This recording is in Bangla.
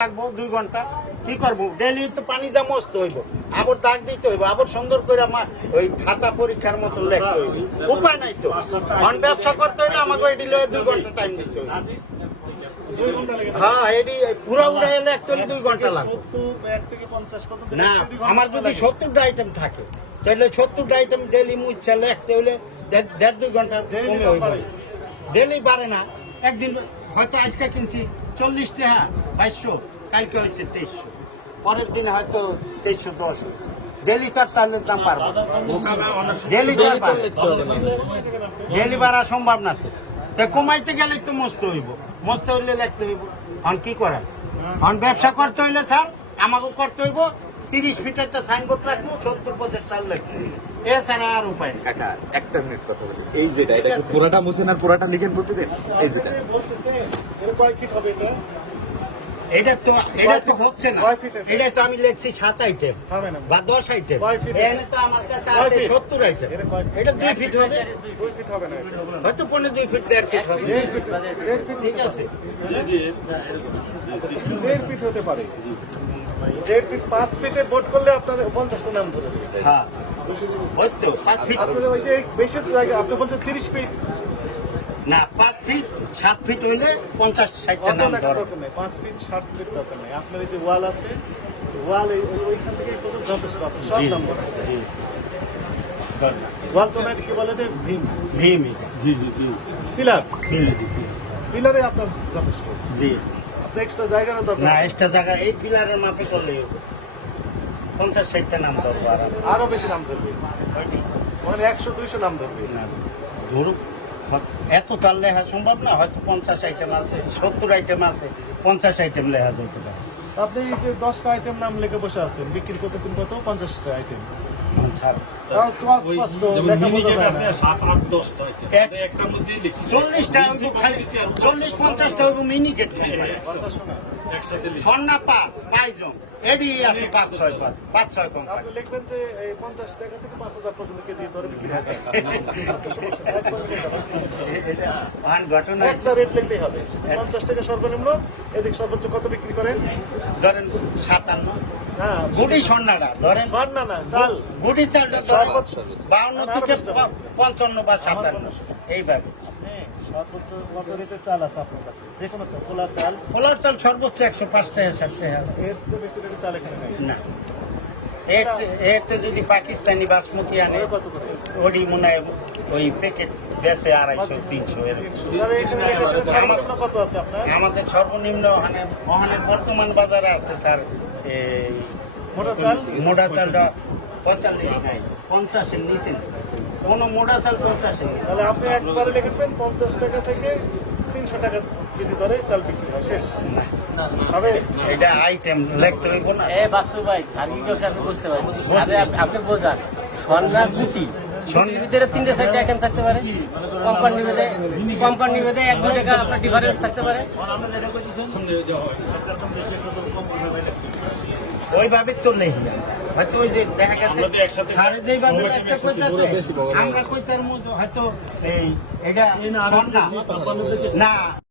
থাকব দুই ঘণ্টা। কি করব? ডেলি তো পানি দাম মস্ত হইব। আবার দাগ দিতে হইব। আবার সুন্দর করে আমার ওই খাতা পরীক্ষার মতো লেখতে হইব। উপায় নাই তো। অন ব্যবসা করতে হইলে আমাকে এটি লয়ে দুই ঘণ্টা টাইম দিতে হইব। হ্যাঁ এটি পুরা উড়ে এলে একচুয়ালি দুই ঘণ্টা লাগবে। না আমার যদি সত্তরটা আইটেম থাকে তাহলে সত্তরটা আইটেম ডেলি মুচ্ছা লেখতে হইলে দেড়- দুই ঘণ্টা কমে হইব। ডেলি বাড়ে না। একদিন হয়তো আজকে কিনছি চল্লিশ টাকা, বাইশশো, কালকে হয়েছে তেইশশো। পরের দিন হয়তো তেইশশো দশ হয়েছে। ডেলি তার চালের দাম পারব ডেলি ডেলি বাড়া সম্ভব না তো। তা কমাইতে গেলে তো মস্ত হইব। মস্ত হইলে লিখতে হইব। অন কি করার অন ব্যবসা করতে হইলে স্যার, আমাকেও করতে হইব তিরিশ ফিটের একটা সাইনবোর্ড রাখব সত্তর পদের চাল হইব। এছাড়া আর উপায় কাকা একটা মিনিট কথা বলি। এই যেটা এটা পুরাটা মুছেন আর পুরাটা লিখেন প্রতিদিন? এই যেটা। এটা? তো এটা তো হচ্ছে না। এটা তো আমি লিখছি সাত আইটেম হবে না। বা দশ আইটেম এখানে তো আমার কাছে আছে সত্তর আইটেম এটা ফিট? দুই ফিট হবে? ফিট হয়তো পনেরো দুই ফিট দেড় ফিট হবে। ফিট ফিট ঠিক আছে। দেড় ফিট হতে পারে। দেড় ফিট পাঁচ ফিটে বোট করলে আপনার পঞ্চাশটা নাম ধরে হ্যাঁ। হয়তো পাঁচ ফিট আপনার ওই যে বেশি জায়গা আপনি বলছেন তিরিশ ফিট না পাঁচ ফিট সাত ফিট হইলে পঞ্চাশ ষাটটা নাম ধরো। পাঁচ ফিট সাত ফিট দরকার নেই। আপনার এই যে ওয়াল আছে ওয়াল এই- ওইখান থেকে পর্যন্ত যথেষ্ট আপনি সব নাম বলেন জি। ওয়াল চোনাই কি বলে যে ভীম? ভীম এটা। Pillar Bhim, G, G. পিলারে আপনার যথেষ্ট। জি। এক্সট্রা জায়গারও দরকার না নেই। এক্সট্রা জায়গা এই পিলারের মাপে পঞ্চাশ ষাটটা নাম ধরবো আর আমি। আরও বেশি নাম ধরবে। মানে একশো দুইশো নাম ধরবে। না, ধরুক এত তার লেখা সম্ভব না হয়তো পঞ্চাশ আইটেম আছে সত্তর আইটেম আছে পঞ্চাশ আইটেম লেখা যেতে পারে। আপনি যে দশটা আইটেম নাম লিখে বসে আছেন বিক্রি করতেছেন কত? পঞ্চাশটা আইটেম কথা শোনা। পাঁচ পাঁচজন এডি আছে পাঁচ ছয় পাঁচ পাঁচ ছয় কম আপনি লিখবেন যে এই পঞ্চাশ টাকা থেকে পাঁচ হাজার পর্যন্ত কেজি দরে বিক্রি হয় ঘটনা একটা রেট লিখলেই হবে। পঞ্চাশ টাকা সর্বনিম্ন এদিক সর্বোচ্চ কত বিক্রি করেন? ধরেন সাতান্ন। হ্যাঁ গুড়ি সন্নাটা ধরেন না চাল। গুড়ি চালটা ধরেন বাউন্ন থেকে পঞ্চান্ন বা সাতান্ন এইভাবে। চাল পোলার সর্বোচ্চ একশো পাঁচ টাকা ষাট টাকা আছে। না। যদি পাকিস্তানি বাসমতি আনে ওডি মনে হয় ওই প্যাকেট বেচে আড়াইশো তিনশো আমাদের সর্বনিম্ন ওখানে ওখানের বর্তমান বাজারে আছে স্যার এই মোটা চাল? মোটা চালটা পঁয়তাল্লিশ নাই পঞ্চাশের নিচে। কোনো মোটা চাল পঞ্চাশের তাহলে আপনি একবারে লিখবেন পঞ্চাশ টাকা থেকে তিনশো টাকা কেজি দরে চাল বিক্রি হয় শেষ। হবে? এটা আইটেম লিখতে হইব না। এ বাস্তু ভাই করছে আপনি বুঝতে আপ- আপনি বোঝান স্বর্ণা গুটি ভিতরে তিনটে চারটে আইটেম থাকতে পারে। কোম্পানি নিবেদে কোম্পানি নিবেদে এক দু টাকা আপনার ডিফারেন্স থাকতে পারে। ওইভাবে তো নেই। হয়তো ওই যে দেখা গেছে সাড়ে যেইভাবে একটা কইতাছে আমরা কইতার মধ্যে হয়তো এই এটা না